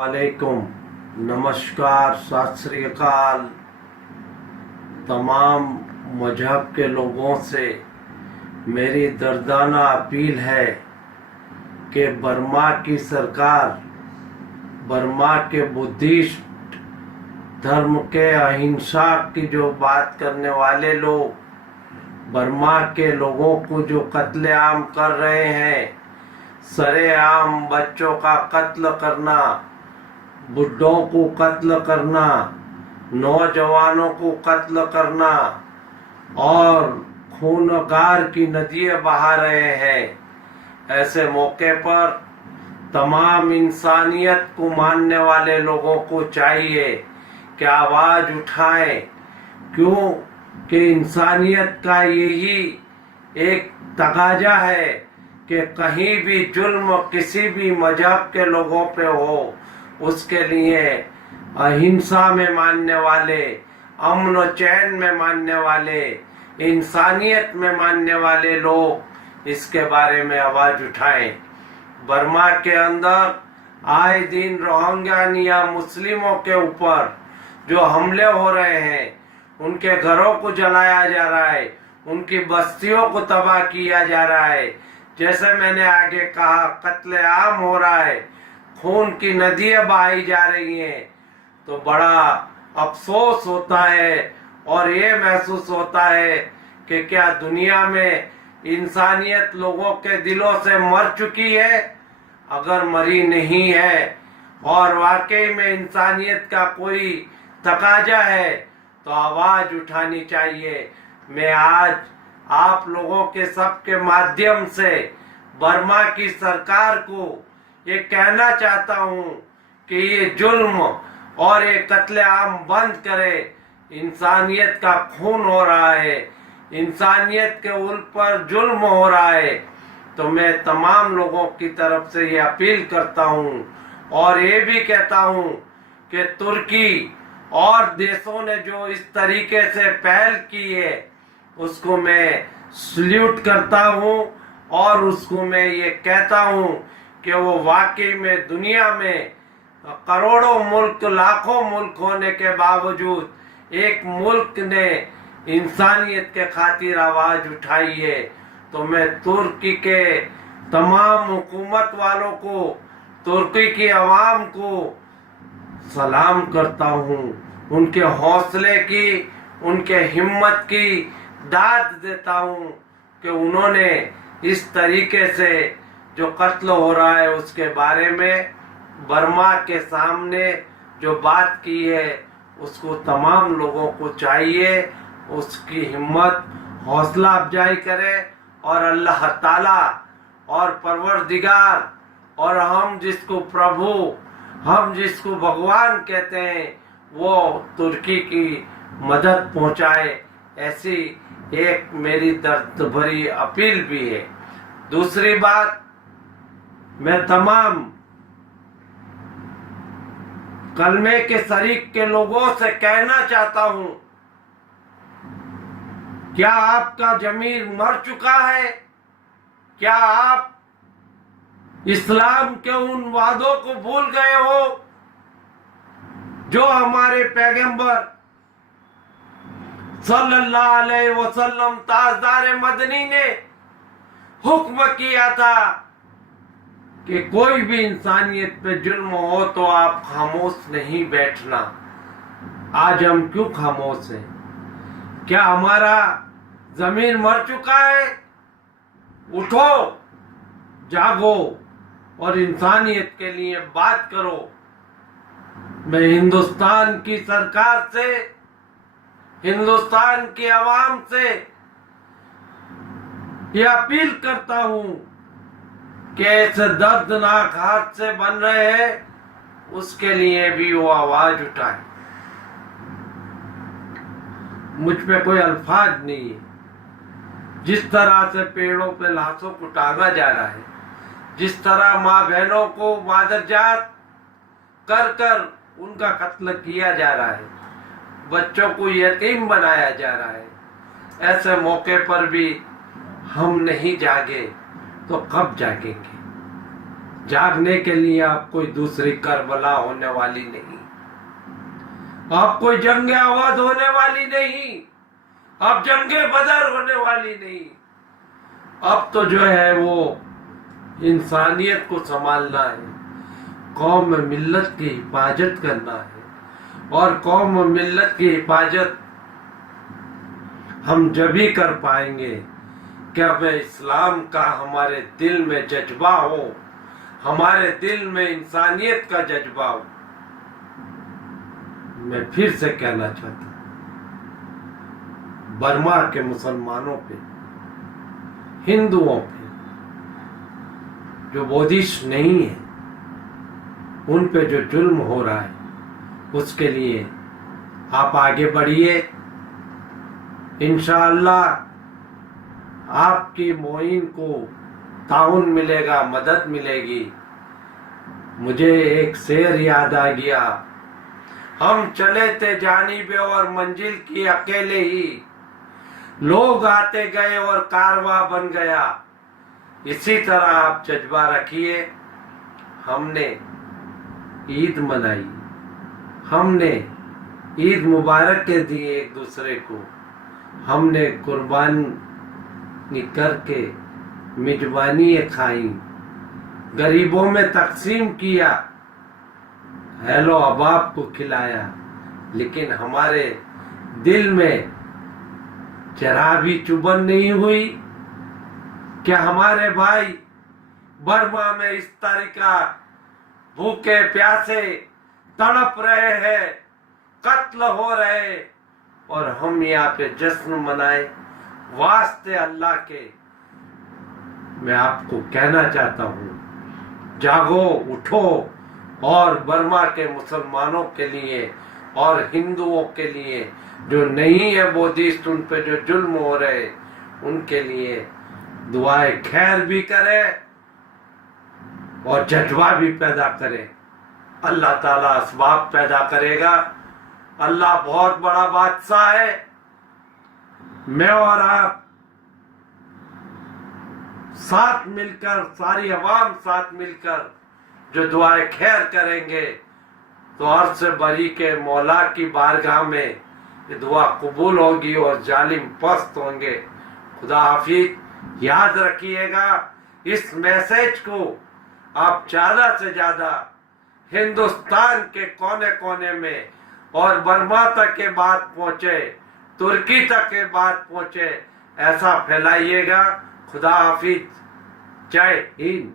वालेकुम, नमस्कार, सत श्री अकाल। तमाम मजहब के लोगों से मेरी दर्दाना अपील है कि बर्मा की सरकार, बर्मा के बुद्धिस्ट धर्म के अहिंसा की जो बात करने वाले लोग, बर्मा के लोगों को जो कत्लेआम कर रहे हैं, सरेआम बच्चों का कत्ल करना, बुड्ढों को कत्ल करना, नौजवानों को कत्ल करना और खूनगार की नदियां बहा रहे हैं। ऐसे मौके पर तमाम इंसानियत को मानने वाले लोगों को चाहिए कि आवाज उठाएं। क्यों कि इंसानियत का यही एक तकाजा है कि कहीं भी जुल्म किसी भी मजहब के लोगों पे हो, उसके लिए अहिंसा में मानने वाले, अमन और चैन में मानने वाले, इंसानियत में मानने वाले लोग इसके बारे में आवाज उठाएं। बर्मा के अंदर आए दिन रोहिंग्या मुस्लिमों के ऊपर जो हमले हो रहे हैं, उनके घरों को जलाया जा रहा है, उनकी बस्तियों को तबाह किया जा रहा है। जैसे मैंने आगे कहा, कत्लेआम हो रहा है, खून की नदियां बहाई जा रही हैं, तो बड़ा अफसोस होता है और ये महसूस होता है कि क्या दुनिया में इंसानियत लोगों के दिलों से मर चुकी है? अगर मरी नहीं है और वाकई में इंसानियत का कोई तकाजा है तो आवाज उठानी चाहिए। मैं आज आप लोगों के सबके माध्यम से बर्मा की सरकार को ये कहना चाहता हूँ कि ये जुल्म और ये कत्लेआम बंद करे। इंसानियत का खून हो रहा है, इंसानियत के ऊपर जुल्म हो रहा है। तो मैं तमाम लोगों की तरफ से ये अपील करता हूँ और ये भी कहता हूँ कि तुर्की और देशों ने जो इस तरीके से पहल की है, उसको मैं सल्यूट करता हूँ और उसको मैं ये कहता हूँ कि वो वाकई में दुनिया में करोड़ों मुल्क, लाखों मुल्क होने के बावजूद एक मुल्क ने इंसानियत के खातिर आवाज उठाई है। तो मैं तुर्की के तमाम हुकूमत वालों को, तुर्की की आवाम को सलाम करता हूँ। उनके हौसले की, उनके हिम्मत की दाद देता हूँ कि उन्होंने इस तरीके से जो कत्ल हो रहा है उसके बारे में बर्मा के सामने जो बात की है, उसको तमाम लोगों को चाहिए उसकी हिम्मत, हौसला अफजाई करे और अल्लाह ताला और परवरदिगार और हम जिसको प्रभु, हम जिसको भगवान कहते हैं, वो तुर्की की मदद पहुंचाए। ऐसी एक मेरी दर्द भरी अपील भी है। दूसरी बात, मैं तमाम कलमे के शरीक के लोगों से कहना चाहता हूं, क्या आपका जमीर मर चुका है? क्या आप इस्लाम के उन वादों को भूल गए हो जो हमारे पैगंबर सल्लल्लाहु अलैहि वसल्लम ताजदार मदनी ने हुक्म किया था कि कोई भी इंसानियत पे जुल्म हो तो आप खामोश नहीं बैठना। आज हम क्यों खामोश हैं? क्या हमारा जमीर मर चुका है? उठो, जागो और इंसानियत के लिए बात करो। मैं हिंदुस्तान की सरकार से, हिंदुस्तान की आवाम से ये अपील करता हूं कि ऐसे दर्दनाक हादसे बन रहे हैं, उसके लिए भी वो आवाज उठाए। मुझ पे कोई अल्फाज नहीं है। जिस तरह से पेड़ों पे लाशों को टांगा जा रहा है, जिस तरह माँ बहनों को मादरजात कर कर उनका कत्ल किया जा रहा है, बच्चों को यतीम बनाया जा रहा है, ऐसे मौके पर भी हम नहीं जागे तो कब जागेंगे? जागने के लिए अब कोई दूसरी करबला होने वाली नहीं, अब कोई जंग अवध होने वाली नहीं, अब जंगे बदर होने वाली नहीं। अब तो जो है वो इंसानियत को संभालना है, कौम मिल्लत की हिफाजत करना है। और कौम मिल्लत की हिफाजत हम जब ही कर पाएंगे कि अब इस्लाम का हमारे दिल में जज्बा हो, हमारे दिल में इंसानियत का जज्बा हो। मैं फिर से कहना चाहता हूं, बर्मा के मुसलमानों पे, हिंदुओं पे जो बुद्धिस्ट नहीं है, उन पे जो जुल्म हो रहा है, उसके लिए आप आगे बढ़िए। इंशाअल्लाह आपकी मोइन को ताउन मिलेगा, मदद मिलेगी। मुझे एक शेर याद आ गया, हम चले थे जानिबे और मंजिल की अकेले ही, लोग आते गए और कारवां बन गया। इसी तरह आप जज्बा रखिए। हमने ईद मनाई, हमने ईद मुबारक के दिए एक दूसरे को, हमने कुर्बानी करके मिजबानी खाई, गरीबों में तकसीम किया, हेलो अबाब को खिलाया। लेकिन हमारे दिल में जरा भी चुभन नहीं हुई क्या हमारे भाई बर्मा में इस तरीका भूखे प्यासे तड़प रहे हैं, कत्ल हो रहे, और हम यहाँ पे जश्न मनाए। वास्ते अल्लाह के मैं आपको कहना चाहता हूँ, जागो, उठो और बर्मा के मुसलमानों के लिए और हिंदुओं के लिए जो नहीं है बुद्धिस्ट, उन पे जो जुल्म हो रहे, उनके लिए दुआए खैर भी करे और जज्बा भी पैदा करे। अल्लाह ताला असबाब पैदा करेगा। अल्लाह बहुत बड़ा बादशाह है। मैं और आप साथ मिलकर, सारी अवाम साथ मिलकर जो दुआए खैर करेंगे तो अर्श से बरी के मौला की बारगाह में ये दुआ कबूल होगी और जालिम पस्त होंगे। खुदा हाफिज। याद रखिएगा, इस मैसेज को आप ज्यादा से ज्यादा हिंदुस्तान के कोने कोने में और बर्मा तक के बात पहुंचे, तुर्की तक के बात पहुंचे, ऐसा फैलाइएगा। खुदा हाफिज। जय हिंद।